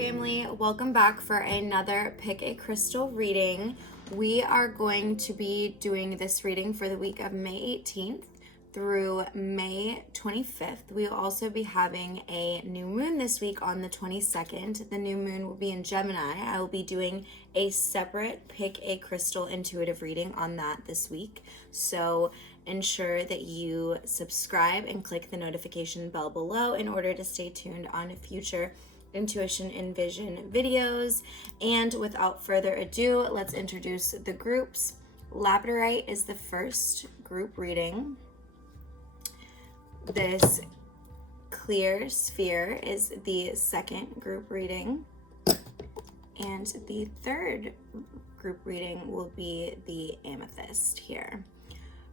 family, welcome back for another Pick a Crystal reading. We are going to be doing this reading for the week of May 18th through May 25th. We will also be having a new moon this week on the 22nd. The new moon will be in Gemini. I will be doing a separate Pick a Crystal intuitive reading on that this week. So ensure that you subscribe and click the notification bell below in order to stay tuned on future intuition and vision videos. And without further ado, let's introduce the groups. Labradorite is the first group reading. This clear sphere is the second group reading. And the third group reading will be the amethyst here.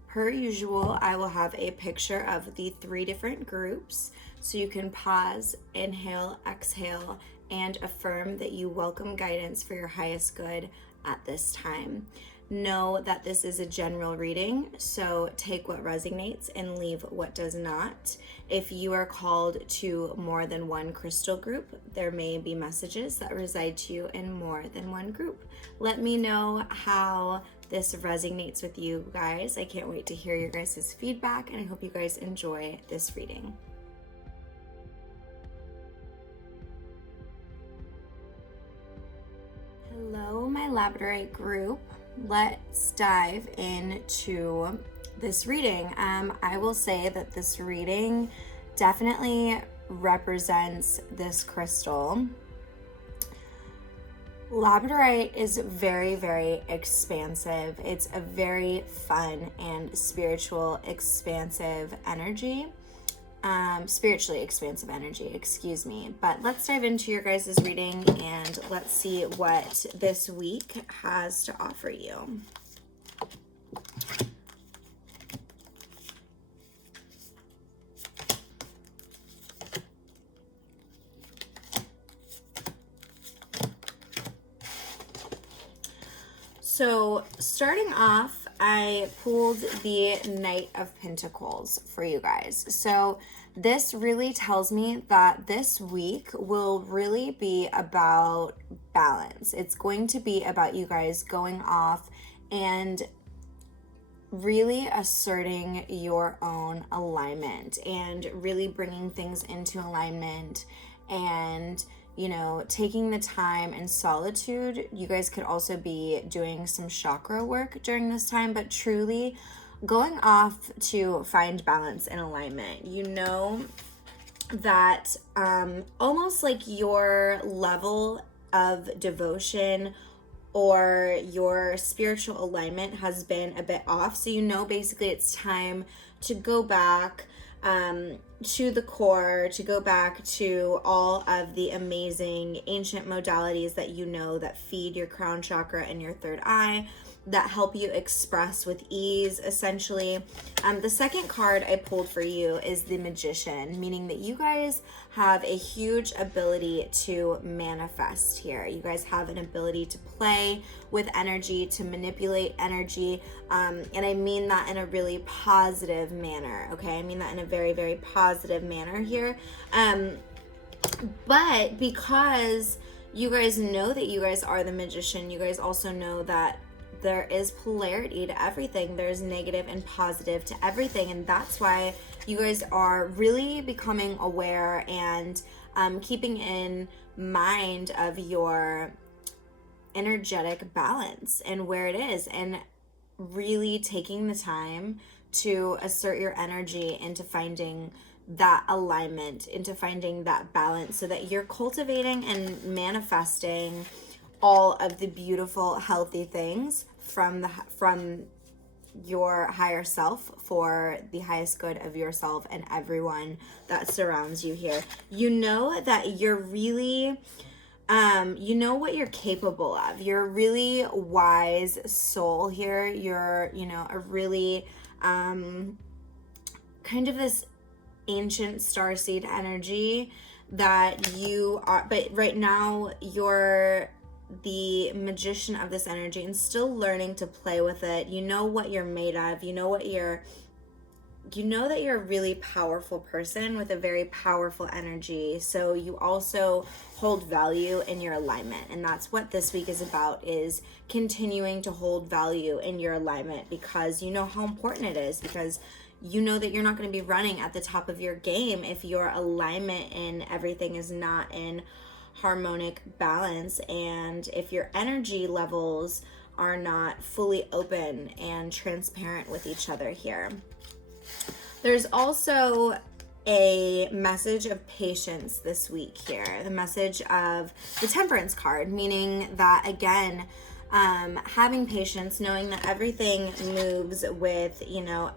Per usual, I will have a picture of the three different groups, so you can pause, inhale, exhale, and affirm that you welcome guidance for your highest good at this time. Know that this is a general reading, so take what resonates and leave what does not. If you are called to more than one crystal group, there may be messages that reside to you in more than one group. Let me know how this resonates with you guys. I can't wait to hear your guys' feedback, and I hope you guys enjoy this reading. Hello, my Labradorite group. Let's dive into this reading. I will say that this reading definitely represents this crystal. Labradorite is very, very expansive. It's a very fun and spiritual, expansive energy. Spiritually expansive energy, excuse me. But let's dive into your guys' reading and let's see what this week has to offer you. So starting off, I pulled the Knight of Pentacles for you guys. So this really tells me that this week will really be about balance. It's going to be about you guys going off and really asserting your own alignment and really bringing things into alignment and taking the time in solitude. You guys could also be doing some chakra work during this time, but truly going off to find balance and alignment. You know that almost like your level of devotion or your spiritual alignment has been a bit off. So basically it's time to go back to the core, to go back to all of the amazing ancient modalities that feed your crown chakra and your third eye, that help you express with ease, essentially. The second card I pulled for you is the Magician, meaning that you guys have a huge ability to manifest here. You guys have an ability to play with energy, to manipulate energy, and I mean that in a really positive manner, okay? I mean that in a very, very positive manner here. But because you guys know that you guys are the Magician, you guys also know that there is polarity to everything. There's negative and positive to everything, and that's why you guys are really becoming aware and keeping in mind of your energetic balance and where it is, and really taking the time to assert your energy into finding that alignment, into finding that balance, so that you're cultivating and manifesting all of the beautiful, healthy things from your higher self for the highest good of yourself and everyone that surrounds you here. You know that you're really, you know what you're capable of. You're a really wise soul here. You're, a really kind of this ancient starseed energy that you are, but right now you're the Magician of this energy and still learning to play with it. You know what you're made of. You know what you know that you're a really powerful person with a very powerful energy. So you also hold value in your alignment. And that's what this week is about, is continuing to hold value in your alignment, because you know how important it is, because you know that you're not going to be running at the top of your game if your alignment in everything is not in harmonic balance, and if your energy levels are not fully open and transparent with each other here. There's also a message of patience this week here, the message of the Temperance card, meaning that, again, having patience, knowing that everything moves with,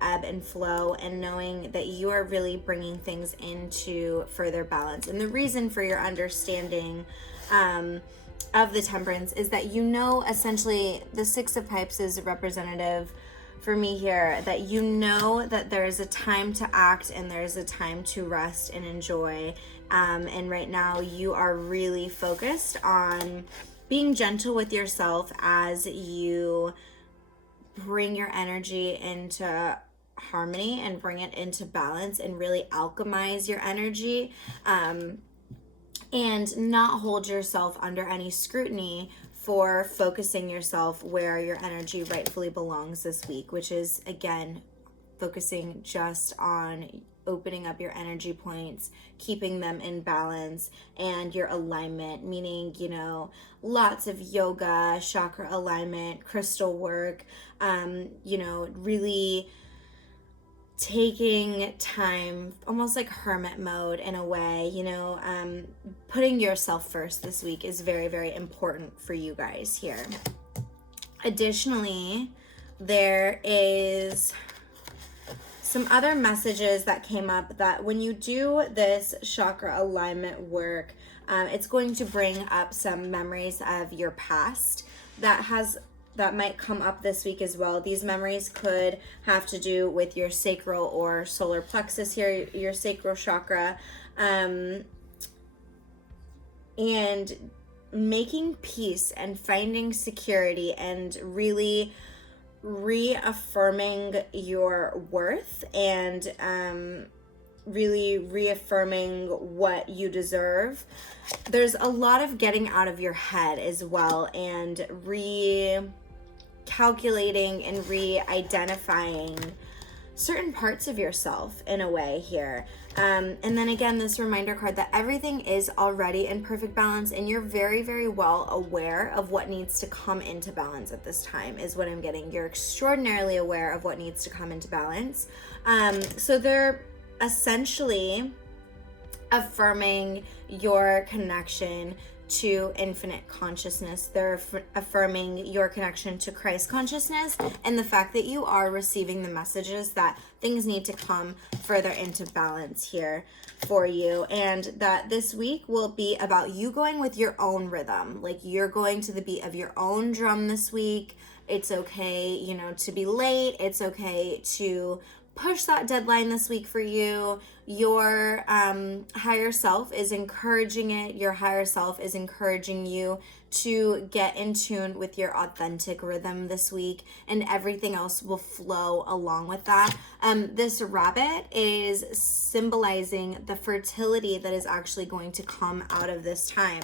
ebb and flow, and knowing that you are really bringing things into further balance. And the reason for your understanding of the Temperance is that, essentially the Six of Pipes is representative for me here, that you know that there's a time to act and there's a time to rest and enjoy. And right now you are really focused on being gentle with yourself as you bring your energy into harmony and bring it into balance and really alchemize your energy, and not hold yourself under any scrutiny for focusing yourself where your energy rightfully belongs this week, which is, again, focusing just on opening up your energy points, keeping them in balance, and your alignment, meaning, lots of yoga, chakra alignment, crystal work, really taking time, almost like hermit mode in a way, putting yourself first this week is very, very important for you guys here. Additionally, there is some other messages that came up that when you do this chakra alignment work, it's going to bring up some memories of your past that might come up this week as well. These memories could have to do with your sacral or solar plexus here, your sacral chakra, and making peace and finding security and really reaffirming your worth and really reaffirming what you deserve. There's a lot of getting out of your head as well, and recalculating and re-identifying certain parts of yourself in a way here. And then again, this reminder card that everything is already in perfect balance, and you're very, very well aware of what needs to come into balance at this time is what I'm getting. You're extraordinarily aware of what needs to come into balance. So they're essentially affirming your connection to infinite consciousness. They're affirming your connection to Christ consciousness and the fact that you are receiving the messages that things need to come further into balance here for you, and that this week will be about you going with your own rhythm. Like, you're going to the beat of your own drum this week. It's okay, to be late. It's okay to push that deadline this week for you. Your higher self is encouraging it. Your higher self is encouraging you to get in tune with your authentic rhythm this week, and everything else will flow along with that. This rabbit is symbolizing the fertility that is actually going to come out of this time.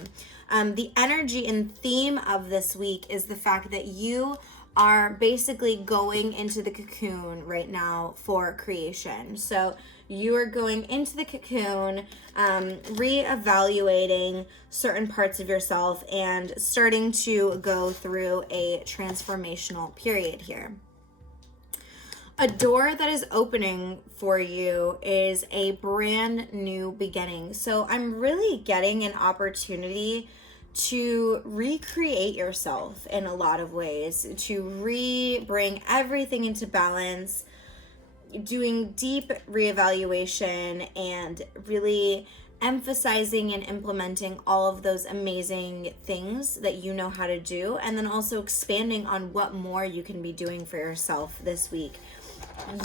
The energy and theme of this week is the fact that you are basically going into the cocoon right now for creation. So you are going into the cocoon, reevaluating certain parts of yourself and starting to go through a transformational period here. A door that is opening for you is a brand new beginning. So I'm really getting an opportunity to recreate yourself in a lot of ways, to bring everything into balance, doing deep reevaluation and really emphasizing and implementing all of those amazing things that you know how to do, and then also expanding on what more you can be doing for yourself this week.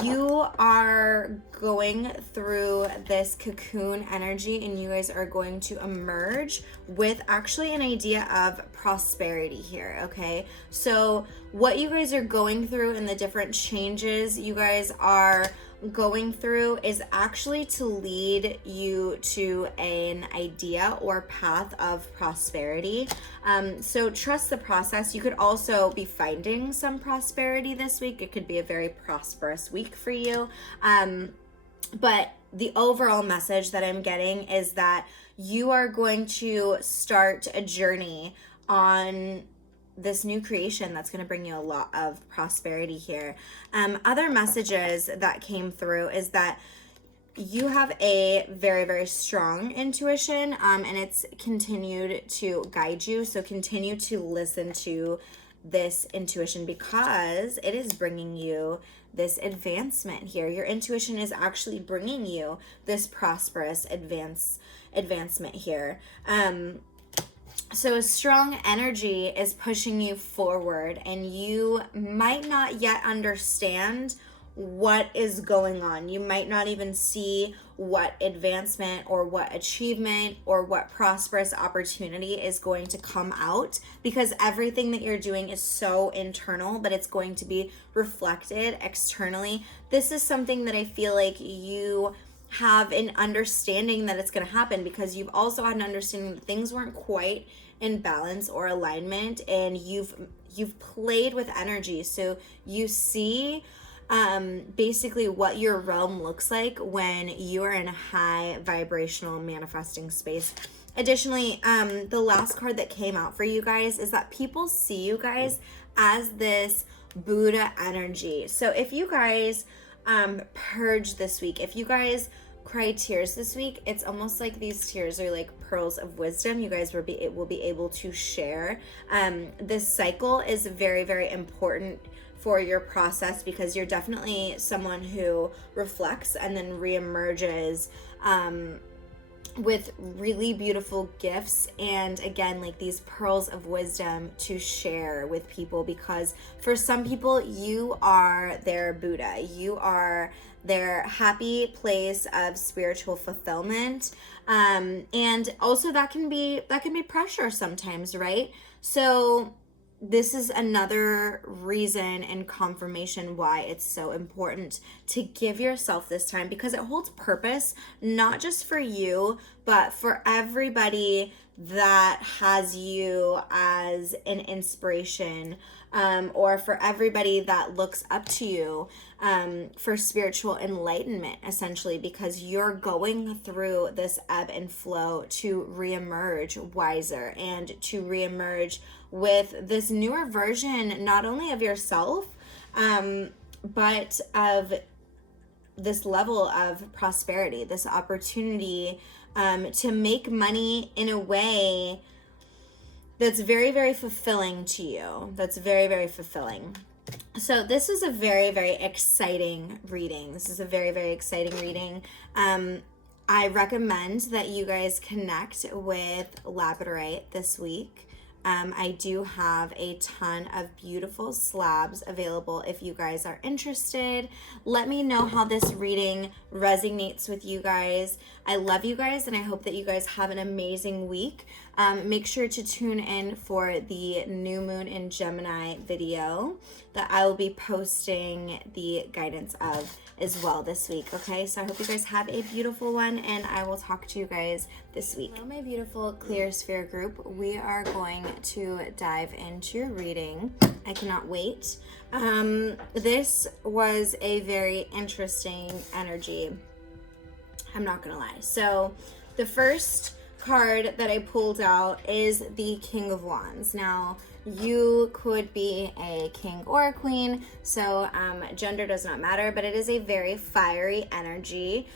You are going through this cocoon energy, and you guys are going to emerge with actually an idea of prosperity here, okay? So what you guys are going through and the different changes you guys are going through is actually to lead you to an idea or path of prosperity. So trust the process. You could also be finding some prosperity this week. It could be a very prosperous week for you. But the overall message that I'm getting is that you are going to start a journey on this new creation that's going to bring you a lot of prosperity here. Other messages that came through is that you have a very, very strong intuition, and it's continued to guide you. So continue to listen to this intuition because it is bringing you this advancement here. Your intuition is actually bringing you this prosperous advancement here. So a strong energy is pushing you forward, and you might not yet understand what is going on. You might not even see what advancement or what achievement or what prosperous opportunity is going to come out, because everything that you're doing is so internal, but it's going to be reflected externally. This is something that I feel like you have an understanding that it's going to happen, because you've also had an understanding that things weren't quite in balance or alignment, and you've played with energy. So you see basically what your realm looks like when you are in a high vibrational manifesting space. Additionally, the last card that came out for you guys is that people see you guys as this Buddha energy. So if you guys purge this week, if you guys cry tears this week, it's almost like these tears are like pearls of wisdom. You guys will be able to share. This cycle is very, very important for your process, because you're definitely someone who reflects and then reemerges with really beautiful gifts, and again, like these pearls of wisdom to share with people, because for some people you are their Buddha, you are their happy place of spiritual fulfillment, and also that can be pressure sometimes, right? So this is another reason and confirmation why it's so important to give yourself this time, because it holds purpose, not just for you, but for everybody that has you as an inspiration, or for everybody that looks up to you for spiritual enlightenment, essentially, because you're going through this ebb and flow to reemerge wiser and to reemerge with this newer version, not only of yourself, but of this level of prosperity, this opportunity to make money in a way that's very, very fulfilling to you. That's very, very fulfilling. So this is a very, very exciting reading. This is a very, very exciting reading. I recommend that you guys connect with Labradorite this week. I do have a ton of beautiful slabs available if you guys are interested. Let me know how this reading resonates with you guys. I love you guys, and I hope that you guys have an amazing week. Make sure to tune in for the new moon in Gemini video that I will be posting the guidance of as well this week. Okay, so I hope you guys have a beautiful one, and I will talk to you guys this week. Hello, my beautiful clear sphere group. We are going to dive into your reading. I cannot wait. This was a very interesting energy, I'm not gonna lie. So the first card that I pulled out is the King of Wands. Now, you could be a king or a queen, so gender does not matter, but it is a very fiery energy.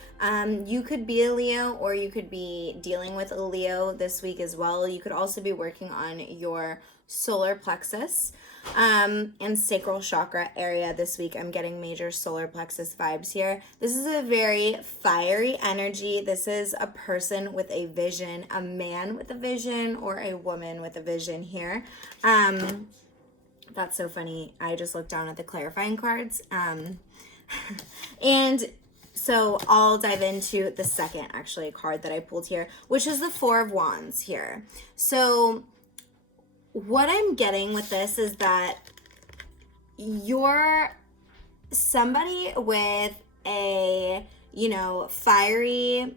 You could be a Leo, or you could be dealing with a Leo this week as well. You could also be working on your solar plexus and sacral chakra area this week. I'm getting major solar plexus vibes here. This is a very fiery energy. This is a person with a vision, a man with a vision, or a woman with a vision here. That's so funny. I just looked down at the clarifying cards. And so I'll dive into the second actually card that I pulled here, which is the Four of Wands here. So what I'm getting with this is that you're somebody with a, you know, fiery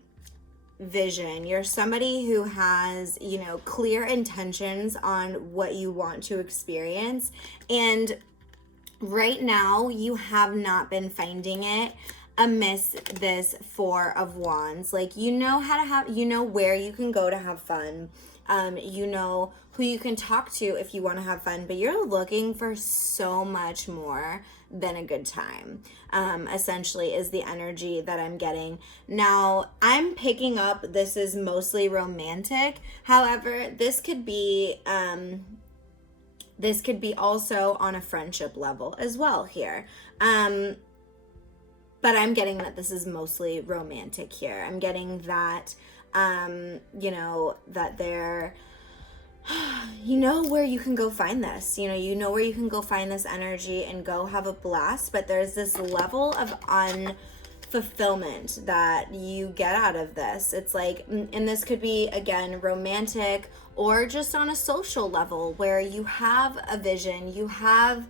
vision. You're somebody who has, you know, clear intentions on what you want to experience. And right now you have not been finding it amidst this Four of Wands. Like, you know how to have, you know where you can go to have fun. You know who you can talk to if you want to have fun, but you're looking for so much more than a good time, essentially is the energy that I'm getting. Now, I'm picking up this is mostly romantic. However, this could be also on a friendship level as well here. But I'm getting that this is mostly romantic here. I'm getting that, you know, that they're, you know where you can go find this. You know where you can go find this energy and go have a blast. But there's this level of unfulfillment that you get out of this. It's like, and this could be, again, romantic or just on a social level where you have a vision, you have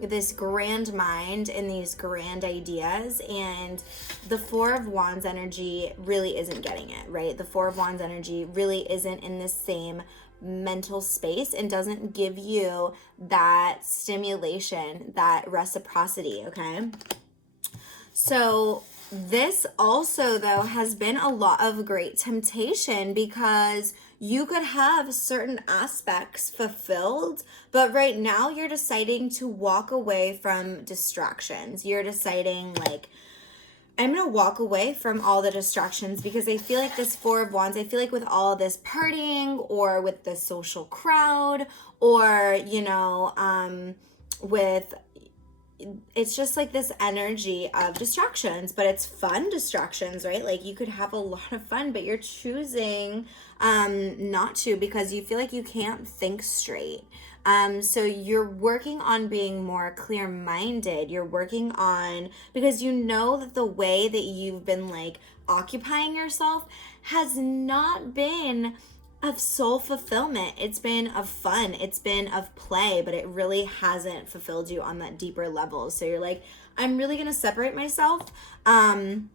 this grand mind and these grand ideas, and the Four of Wands energy really isn't getting it, right? The Four of Wands energy really isn't in the same mental space and doesn't give you that stimulation, that reciprocity, okay? So this also, though, has been a lot of great temptation because you could have certain aspects fulfilled, but right now you're deciding to walk away from distractions. You're deciding, like, I'm going to walk away from all the distractions because I feel like this Four of Wands, I feel like with all this partying or with the social crowd or, you know, with, it's just like this energy of distractions, but it's fun distractions, right? Like, you could have a lot of fun, but you're choosing not to because you feel like you can't think straight. So you're working on being more clear-minded. You're working on, because you know that the way that you've been like occupying yourself has not been of soul fulfillment. It's been of fun. It's been of play, but it really hasn't fulfilled you on that deeper level. So you're like, I'm really going to separate myself. And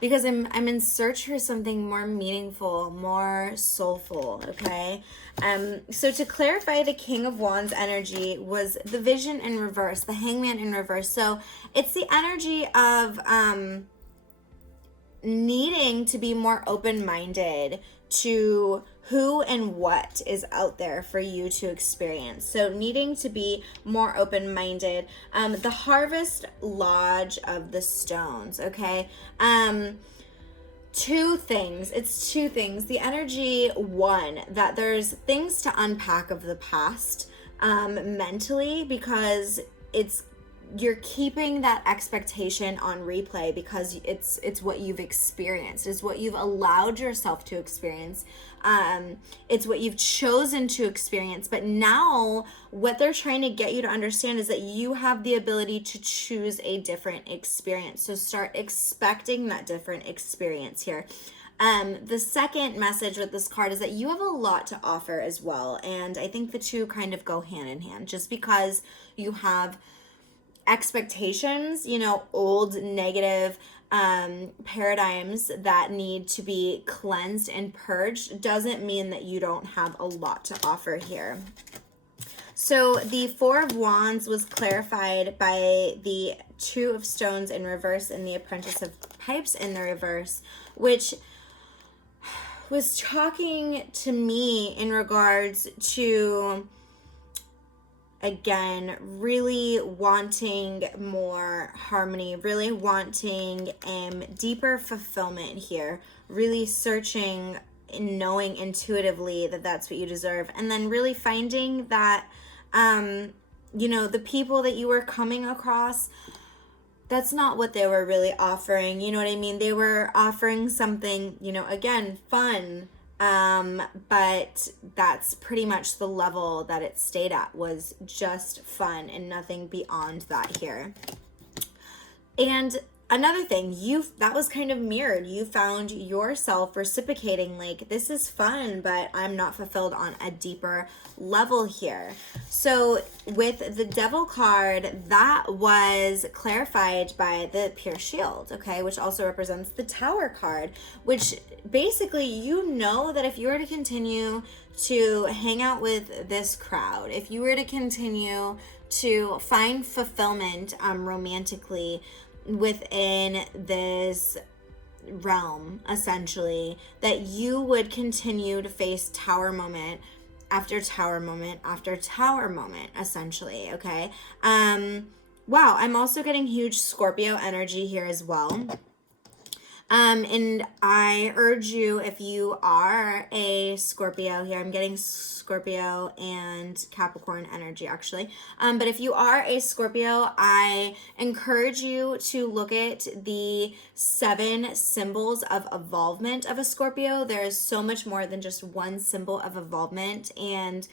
because I'm in search for something more meaningful, more soulful, okay? So to clarify, the King of Wands energy was the Vision in reverse, the Hangman in reverse. So it's the energy of needing to be more open-minded to who and what is out there for you to experience. So needing to be more open-minded. The Harvest Lodge of the Stones, okay? Two things. It's two things. The energy, one, that there's things to unpack of the past mentally, because you're keeping that expectation on replay because it's what you've experienced. It's what you've allowed yourself to experience. It's what you've chosen to experience. But now what they're trying to get you to understand is that you have the ability to choose a different experience. So start expecting that different experience here. The second message with this card is that you have a lot to offer as well. And I think the two kind of go hand in hand. Just because you have expectations, you know, old negative paradigms that need to be cleansed and purged doesn't mean that you don't have a lot to offer here. So the Four of Wands was clarified by the Two of Stones in reverse and the Apprentice of Pipes in the reverse, which was talking to me in regards to, again, really wanting more harmony, really wanting deeper fulfillment here, really searching and knowing intuitively that that's what you deserve, and then really finding that, you know, the people that you were coming across, that's not what they were really offering. You know what I mean? They were offering something, you know, again, fun, but that's pretty much the level that it stayed at, was just fun and nothing beyond that here. And another thing, that was kind of mirrored. You found yourself reciprocating, like, this is fun, but I'm not fulfilled on a deeper level here. So with the Devil card, that was clarified by the Pure Shield, okay, which also represents the Tower card, which basically, you know that if you were to continue to hang out with this crowd, if you were to continue to find fulfillment romantically within this realm, essentially, that you would continue to face tower moment after tower moment after tower moment, essentially, okay? Wow, I'm also getting huge Scorpio energy here as well. And I urge you, if you are a Scorpio here, I'm getting Scorpio and Capricorn energy actually. But if you are a Scorpio, I encourage you to look at the 7 symbols of evolvement of a Scorpio. There is so much more than just one symbol of evolvement, and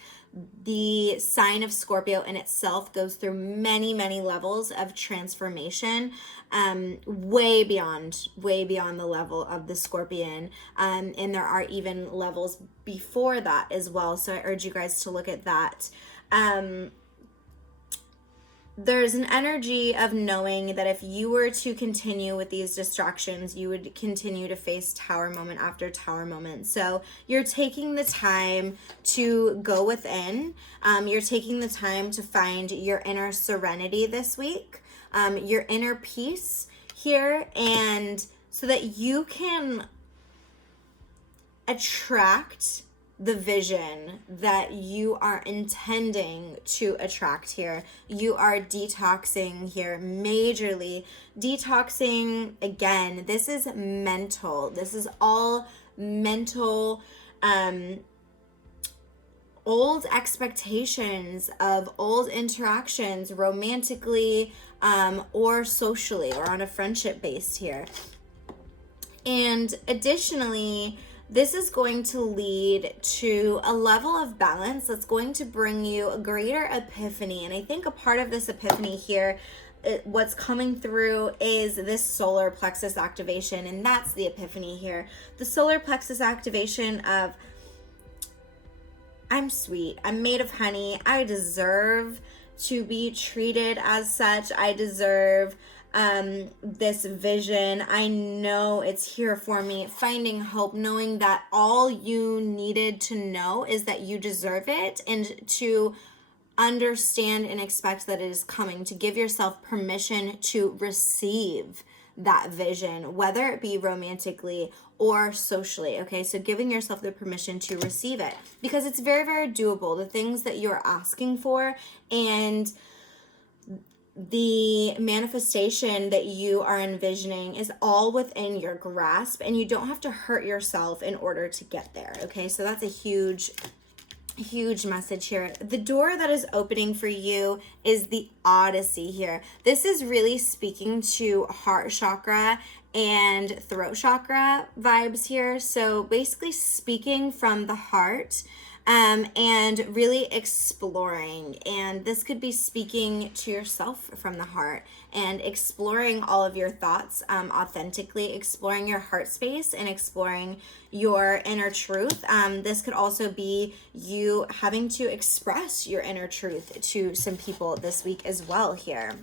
the sign of Scorpio in itself goes through many, many levels of transformation, way beyond the level of the Scorpion. And there are even levels before that as well. So I urge you guys to look at that. There's an energy of knowing that if you were to continue with these distractions, you would continue to face tower moment after tower moment. So you're taking the time to go within. You're taking the time to find your inner serenity this week, your inner peace here, and so that you can attract the vision that you are intending to attract here. You are detoxing here, majorly detoxing. Again, this is mental. This is all mental, old expectations of old interactions, romantically, or socially, or on a friendship base here. And additionally, this is going to lead to a level of balance that's going to bring you a greater epiphany. And I think a part of this epiphany here, what's coming through is this solar plexus activation. And that's the epiphany here. The solar plexus activation of, I'm sweet, I'm made of honey, I deserve to be treated as such, I deserve this vision, I know it's here for me, finding hope, knowing that all you needed to know is that you deserve it, and to understand and expect that it is coming, to give yourself permission to receive that vision, whether it be romantically or socially, okay? So giving yourself the permission to receive it, because it's very, very doable. The things that you're asking for and the manifestation that you are envisioning is all within your grasp, and you don't have to hurt yourself in order to get there, okay? So that's a huge message here. The door that is opening for you is the Odyssey here. This is really speaking to heart chakra and throat chakra vibes here. So basically speaking from the heart, and really exploring. And this could be speaking to yourself from the heart and exploring all of your thoughts authentically, exploring your heart space and exploring your inner truth. This could also be you having to express your inner truth to some people this week as well here.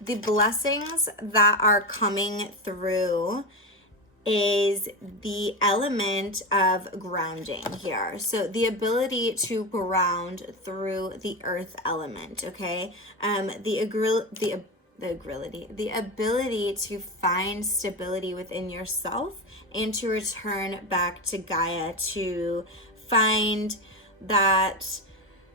The blessings that are coming through is the element of grounding here. So the ability to ground through the earth element, okay? The ability to find stability within yourself and to return back to Gaia, to find that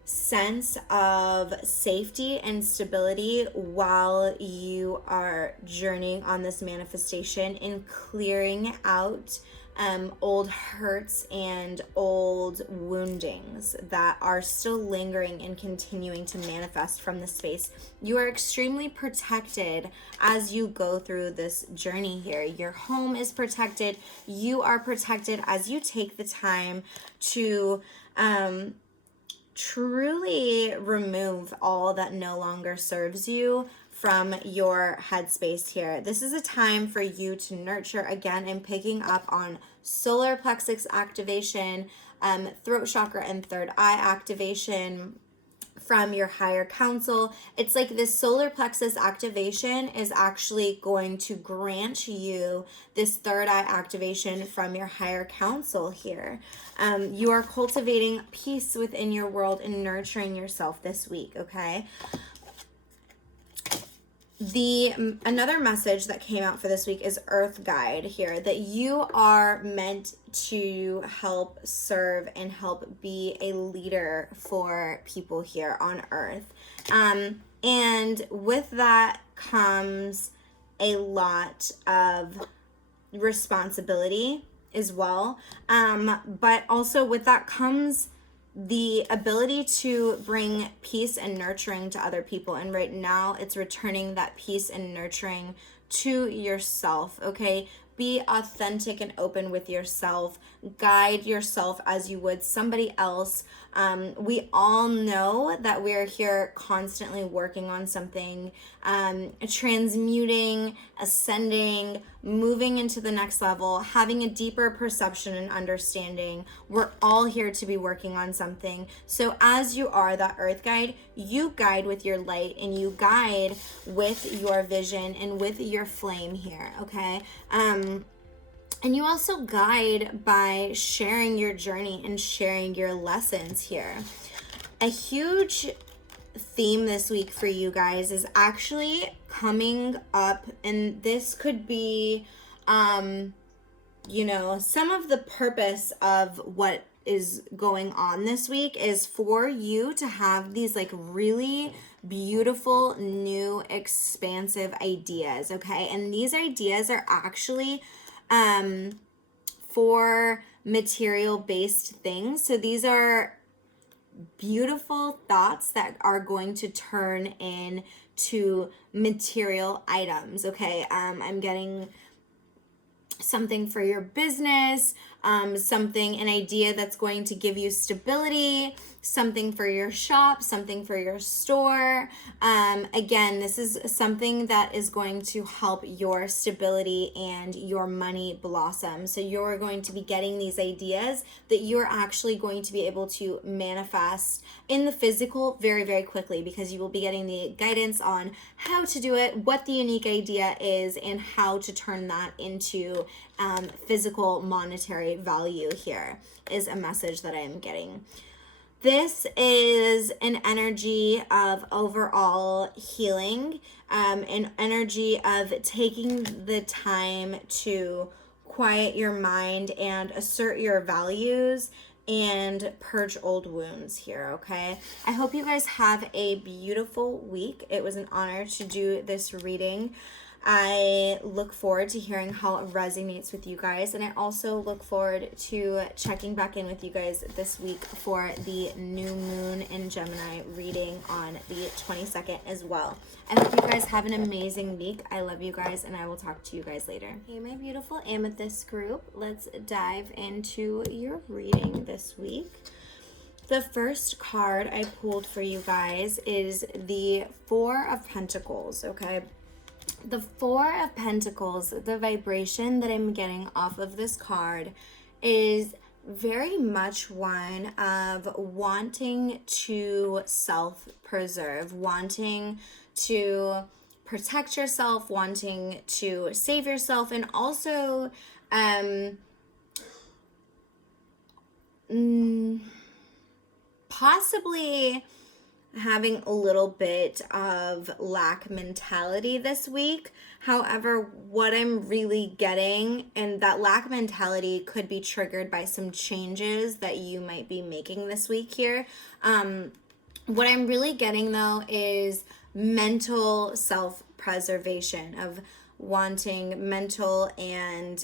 sense of safety and stability while you are journeying on this manifestation, and clearing out old hurts and old woundings that are still lingering and continuing to manifest from the space. You are extremely protected as you go through this journey here. Your home is protected. You are protected as you take the time to truly remove all that no longer serves you from your headspace here. This is a time for you to nurture again and picking up on solar plexus activation, throat chakra and third eye activation from your higher counsel. It's like this solar plexus activation is actually going to grant you this third eye activation from your higher counsel here. You are cultivating peace within your world and nurturing yourself this week, okay? Another message that came out for this week is Earth Guide here, that you are meant to help serve and help be a leader for people here on Earth. And with that comes a lot of responsibility as well. But also with that comes the ability to bring peace and nurturing to other people. And right now it's returning that peace and nurturing to yourself, okay? Be authentic and open with yourself. Guide yourself as you would somebody else. We all know that we're here constantly working on something, transmuting, ascending, moving into the next level, having a deeper perception and understanding. We're all here to be working on something. So as you are that earth guide, you guide with your light and you guide with your vision and with your flame here, okay? And you also guide by sharing your journey and sharing your lessons here. A huge theme this week for you guys is actually coming up, and this could be, you know, some of the purpose of what is going on this week is for you to have these like really beautiful, new, expansive ideas, okay? And these ideas are actually for material-based things. So these are beautiful thoughts that are going to turn into material items, okay? I'm getting something for your business, an idea that's going to give you stability, something for your shop, something for your store. Again, this is something that is going to help your stability and your money blossom. So you're going to be getting these ideas that you're actually going to be able to manifest in the physical very, very quickly, because you will be getting the guidance on how to do it, what the unique idea is, and how to turn that into physical monetary value here is a message that I am getting. This is an energy of overall healing, an energy of taking the time to quiet your mind and assert your values and purge old wounds here, okay? I hope you guys have a beautiful week. It was an honor to do this reading. I look forward to hearing how it resonates with you guys, and I also look forward to checking back in with you guys this week for the new moon in Gemini reading on the 22nd as well. I hope you guys have an amazing week. I love you guys, and I will talk to you guys later. Hey, my beautiful amethyst group, let's dive into your reading this week. The first card I pulled for you guys is the Four of Pentacles, okay? The Four of Pentacles, the vibration that I'm getting off of this card is very much one of wanting to self-preserve, wanting to protect yourself, wanting to save yourself, and also possibly having a little bit of lack mentality this week. However, what I'm really getting, and that lack mentality could be triggered by some changes that you might be making this week here. What I'm really getting though is mental self-preservation, of wanting mental and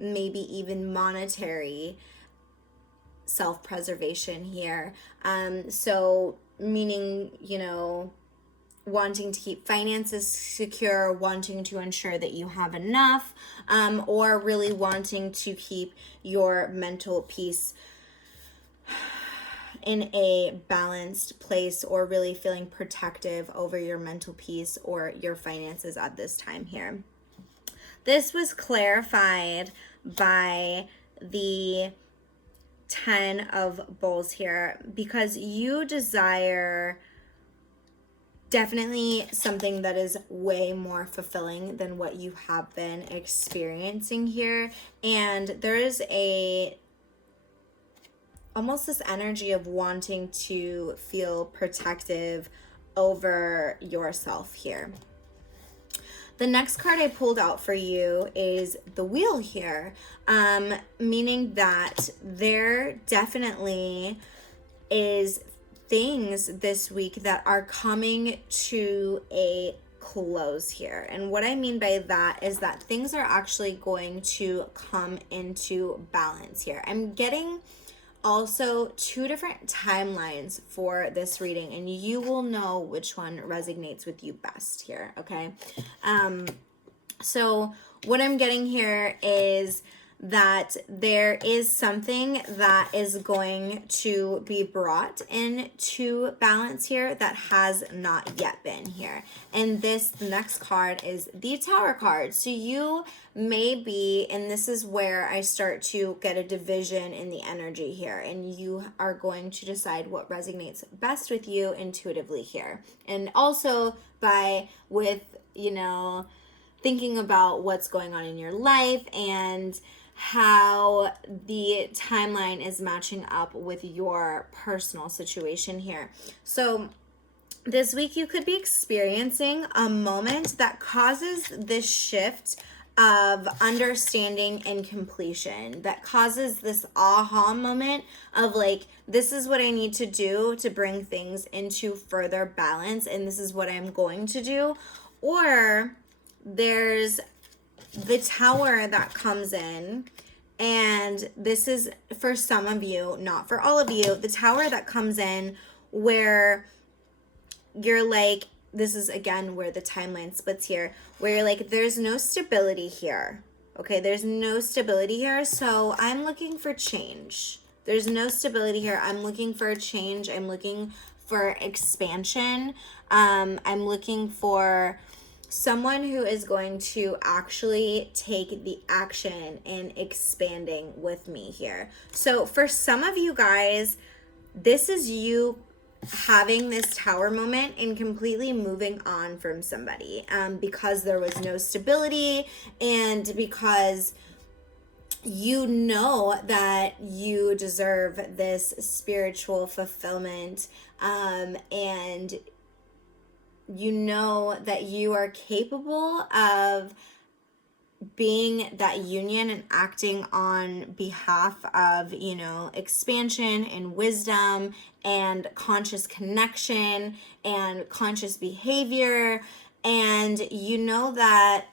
maybe even monetary self-preservation here. So meaning, you know, wanting to keep finances secure, wanting to ensure that you have enough, or really wanting to keep your mental peace in a balanced place or really feeling protective over your mental peace or your finances at this time here. This was clarified by the 10 of Bowls here, because you desire definitely something that is way more fulfilling than what you have been experiencing here. And there is almost this energy of wanting to feel protective over yourself here. The next card I pulled out for you is the Wheel here, meaning that there definitely is things this week that are coming to a close here. And what I mean by that is that things are actually going to come into balance here. I'm getting also 2 different timelines for this reading, and you will know which one resonates with you best here, okay? So what I'm getting here is that there is something that is going to be brought into balance here that has not yet been here. And the next card is the Tower card. So you may be, and this is where I start to get a division in the energy here, and you are going to decide what resonates best with you intuitively here. And also thinking about what's going on in your life and how the timeline is matching up with your personal situation here. So this week you could be experiencing a moment that causes this shift of understanding and completion, that causes this aha moment of like, this is what I need to do to bring things into further balance, and this is what I'm going to do. Or there's the Tower that comes in, and this is for some of you, not for all of you, the Tower that comes in where you're like, this is again where the timeline splits here, where you're like, there's no stability here. Okay, there's no stability here, so I'm looking for change. There's no stability here. I'm looking for a change. I'm looking for expansion. I'm looking for someone who is going to actually take the action in expanding with me here. So for some of you guys, this is you having this Tower moment and completely moving on from somebody, because there was no stability, and because you know that you deserve this spiritual fulfillment, and you know that you are capable of being that union and acting on behalf of, expansion and wisdom and conscious connection and conscious behavior. And you know that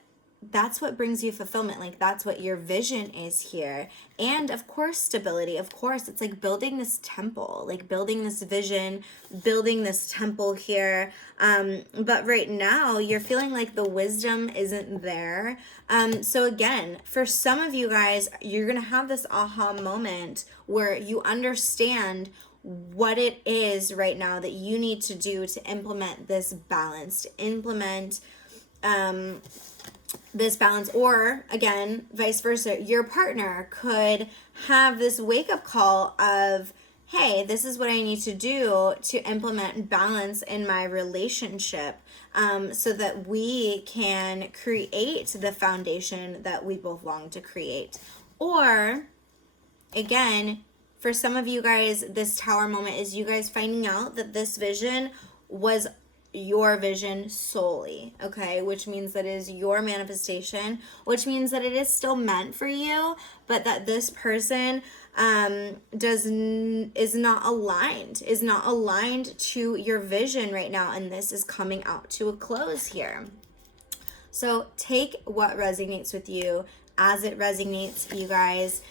that's what brings you fulfillment. Like, that's what your vision is here. And of course, stability. Of course, it's like building this temple, like building this vision, building this temple here. But right now you're feeling like the wisdom isn't there. So again, for some of you guys, you're going to have this aha moment where you understand what it is right now that you need to do to implement this balance, to implement, this balance. Or again, vice versa, your partner could have this wake-up call of, hey, this is what I need to do to implement balance in my relationship, so that we can create the foundation that we both long to create. Or again, for some of you guys, this Tower moment is you guys finding out that this vision was your vision solely, okay, which means that it is your manifestation, which means that it is still meant for you, but that this person is not aligned to your vision right now, and this is coming out to a close here. So take what resonates with you as it resonates, you guys.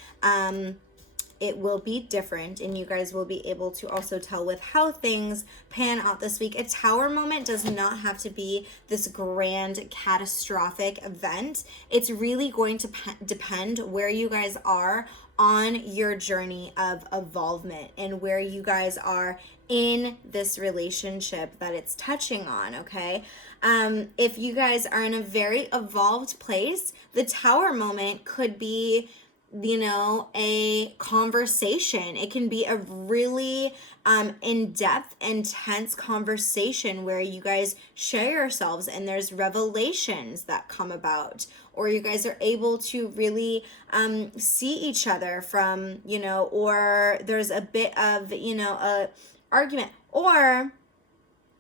it will be different, and you guys will be able to also tell with how things pan out this week. A tower moment does not have to be this grand catastrophic event. It's really going to depend where you guys are on your journey of evolvement and where you guys are in this relationship that it's touching on, okay? If you guys are in a very evolved place, the tower moment could be, you know, a conversation. It can be a really in-depth, intense conversation where you guys share yourselves and there's revelations that come about, or you guys are able to really see each other from, you know, or there's a bit of, you know, a argument. Or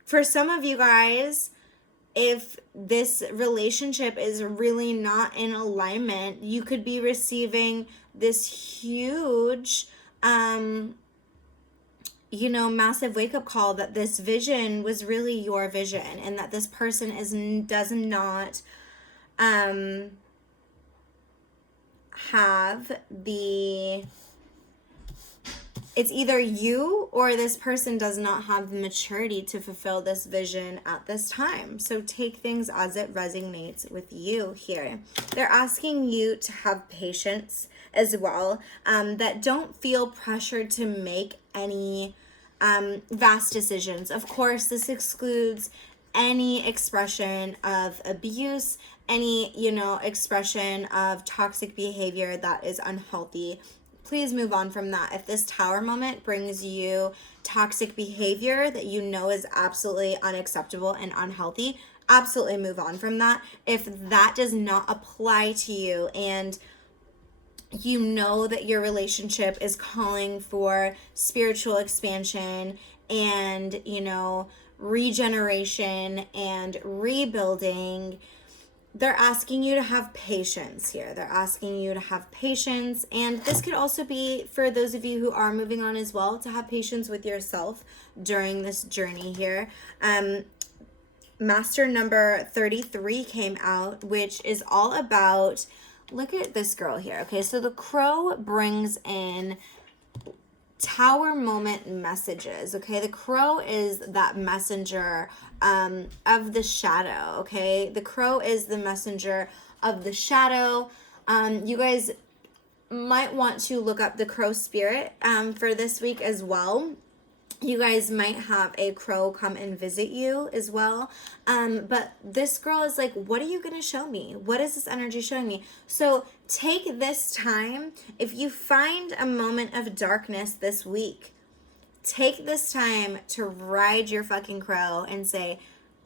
for some of you guys, if this relationship is really not in alignment, you could be receiving this huge, you know, massive wake-up call that this vision was really your vision, and that this person does not have the... It's either you or this person does not have the maturity to fulfill this vision at this time. So take things as it resonates with you here. They're asking you to have patience as well, that don't feel pressured to make any vast decisions. Of course, this excludes any expression of abuse, any, you know, expression of toxic behavior that is unhealthy. Please move on from that. If this tower moment brings you toxic behavior that you know is absolutely unacceptable and unhealthy, absolutely move on from that. If that does not apply to you, and you know that your relationship is calling for spiritual expansion and, you know, regeneration and rebuilding, they're asking you to have patience here. They're asking you to have patience. And this could also be for those of you who are moving on as well, to have patience with yourself during this journey here. Master number 33 came out, which is all about, look at this girl here. Okay, so the crow brings in tower moment messages. Okay, the crow is that messenger of the shadow. Okay, the crow is the messenger of the shadow. You guys might want to look up the crow spirit for this week as well. You guys might have a crow come and visit you as well. But this girl is like, what are you going to show me? What is this energy showing me? So take this time. If you find a moment of darkness this week, take this time to ride your fucking crow and say,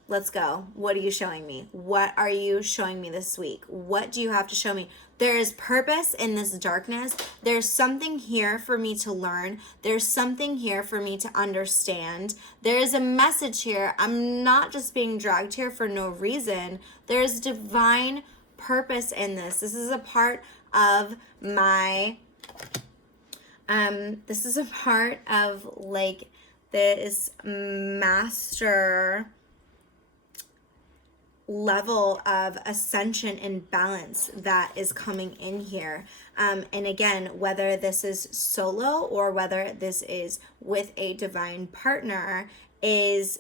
let's go. What are you showing me? What are you showing me this week? What do you have to show me? There is purpose in this darkness. There's something here for me to learn. There's something here for me to understand. There is a message here. I'm not just being dragged here for no reason. There's divine purpose in this. This is a part of my, this is a part of like this master level of ascension and balance that is coming in here. And again, whether this is solo or whether this is with a divine partner is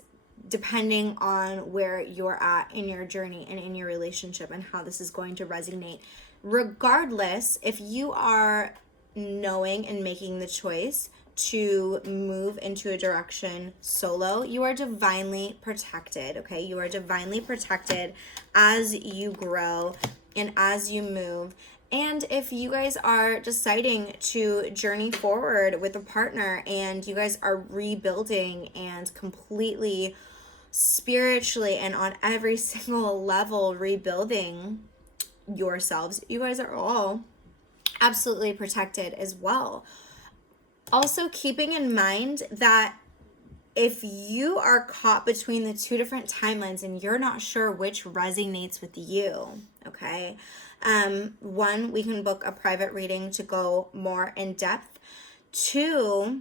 depending on where you're at in your journey and in your relationship and how this is going to resonate. Regardless, if you are knowing and making the choice to move into a direction solo, you are divinely protected, okay? You are divinely protected as you grow and as you move. And if you guys are deciding to journey forward with a partner and you guys are rebuilding and completely spiritually and on every single level rebuilding yourselves, you guys are all absolutely protected as well. Also, keeping in mind that if you are caught between the two different timelines and you're not sure which resonates with you, okay? One, we can book a private reading to go more in depth. Two,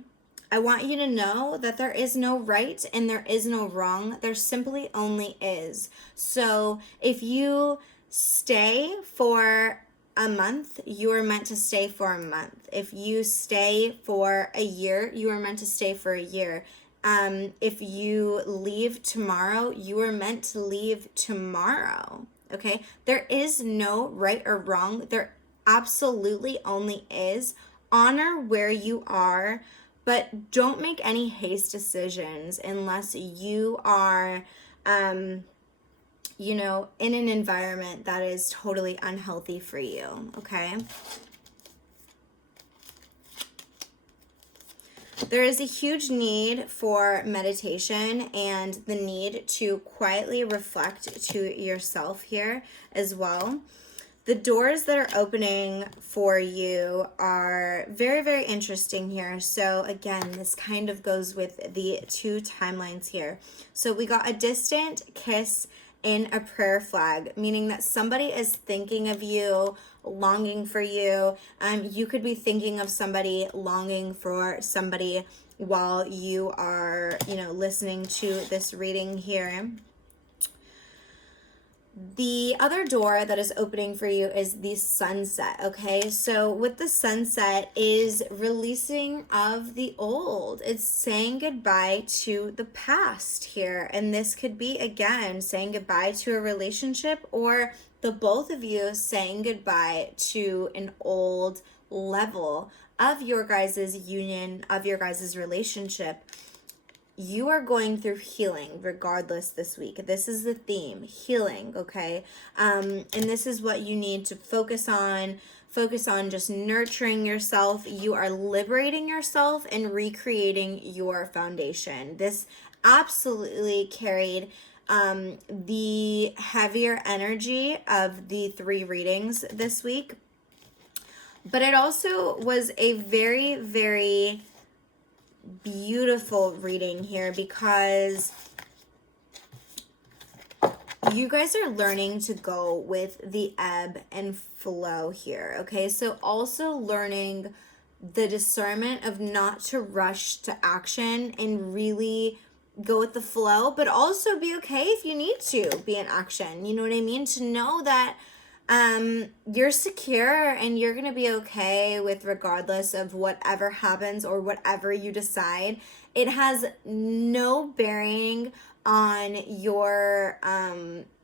I want you to know that there is no right and there is no wrong. There simply only is. So if you stay for a month, you are meant to stay for a month. If you stay for a year, you are meant to stay for a year. If you leave tomorrow, you are meant to leave tomorrow. Okay? There is no right or wrong. There absolutely only is. Honor where you are, but don't make any haste decisions unless you are, you know, in an environment that is totally unhealthy for you, okay? There is a huge need for meditation and the need to quietly reflect to yourself here as well. The doors that are opening for you are very, very interesting here. So again, this kind of goes with the two timelines here. So we got a distant kiss in a prayer flag, meaning that somebody is thinking of you, longing for you. You could be thinking of somebody, longing for somebody while you are, you know, listening to this reading here. The other door that is opening for you is the sunset, okay? So with the sunset is releasing of the old. It's saying goodbye to the past here. And this could be, again, saying goodbye to a relationship or the both of you saying goodbye to an old level of your guys' union, of your guys' relationship. You are going through healing regardless this week. This is the theme, healing, okay? And this is what you need to focus on. Focus on just nurturing yourself. You are liberating yourself and recreating your foundation. This absolutely carried the heavier energy of the 3 readings this week. But it also was a very, very beautiful reading here because you guys are learning to go with the ebb and flow here, okay? So also learning the discernment of not to rush to action and really go with the flow, but also be okay if you need to be in action. You know what I mean? To know that you're secure and you're gonna be okay with regardless of whatever happens or whatever you decide. It has no bearing on your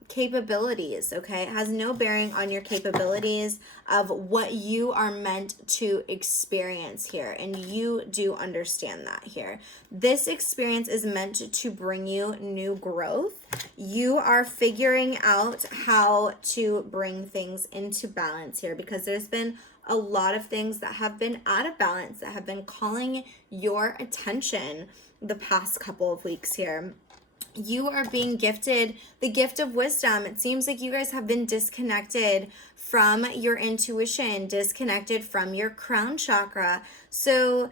capabilities, okay? It has no bearing on your capabilities of what you are meant to experience here, and you do understand that here. This experience is meant to bring you new growth. You are figuring out how to bring things into balance here because there's been a lot of things that have been out of balance, that have been calling your attention the past couple of weeks here. You are being gifted the gift of wisdom. It seems like you guys have been disconnected from your intuition, disconnected from your crown chakra. So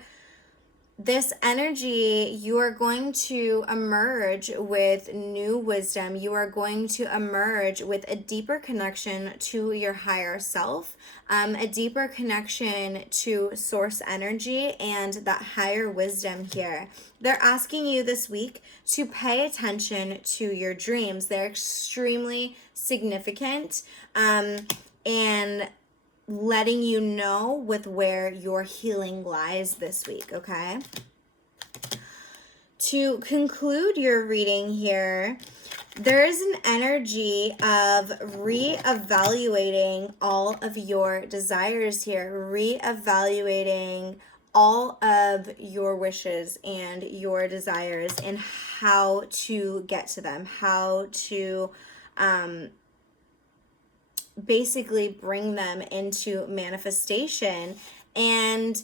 this energy, you are going to emerge with new wisdom. You are going to emerge with a deeper connection to your higher self, a deeper connection to source energy and that higher wisdom here. They're asking you this week to pay attention to your dreams. They're extremely significant, and letting you know with where your healing lies this week, okay? To conclude your reading here, there is an energy of reevaluating all of your desires here, reevaluating all of your wishes and your desires and how to get to them, how to basically bring them into manifestation. And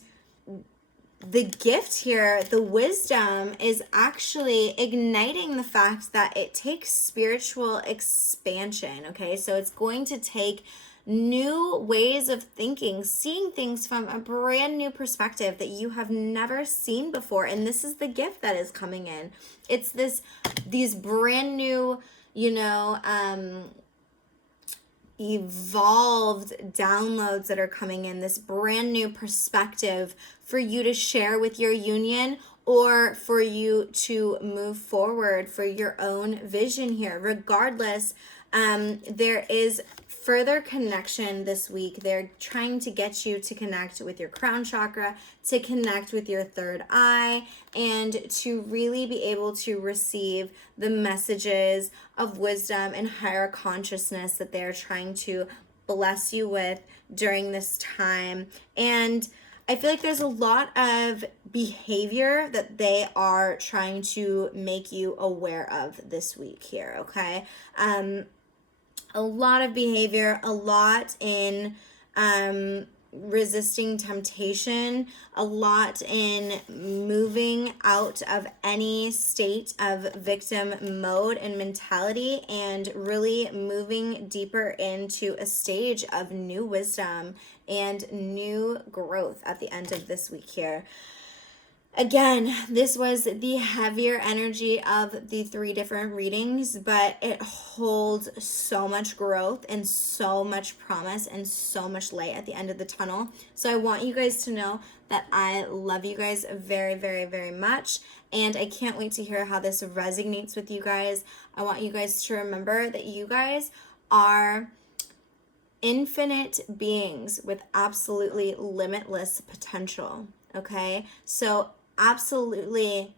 the gift here, the wisdom, is actually igniting the fact that it takes spiritual expansion, okay? So it's going to take new ways of thinking, seeing things from a brand new perspective that you have never seen before. And this is the gift that is coming in. It's these brand new, evolved downloads that are coming in, this brand new perspective for you to share with your union or for you to move forward for your own vision here. Regardless, there is further connection this week. They're trying to get you to connect with your crown chakra, to connect with your third eye, and to really be able to receive the messages of wisdom and higher consciousness that they're trying to bless you with during this time. And I feel like there's a lot of behavior that they are trying to make you aware of this week here, okay? A lot of behavior, a lot in resisting temptation, a lot in moving out of any state of victim mode and mentality, and really moving deeper into a stage of new wisdom and new growth at the end of this week here. Again, this was the heavier energy of the 3 different readings, but it holds so much growth and so much promise and so much light at the end of the tunnel. So I want you guys to know that I love you guys very, very, very much. And I can't wait to hear how this resonates with you guys. I want you guys to remember that you guys are infinite beings with absolutely limitless potential. Okay? So absolutely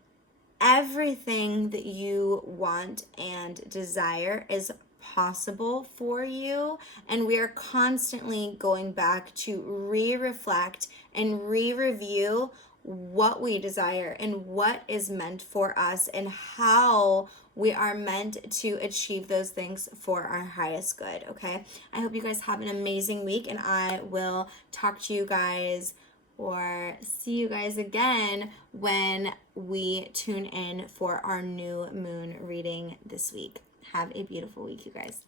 everything that you want and desire is possible for you, and we are constantly going back to reflect and review what we desire and what is meant for us and how we are meant to achieve those things for our highest good. Okay, I hope you guys have an amazing week, and I will talk to you guys or see you guys again when we tune in for our new moon reading this week. Have a beautiful week, you guys.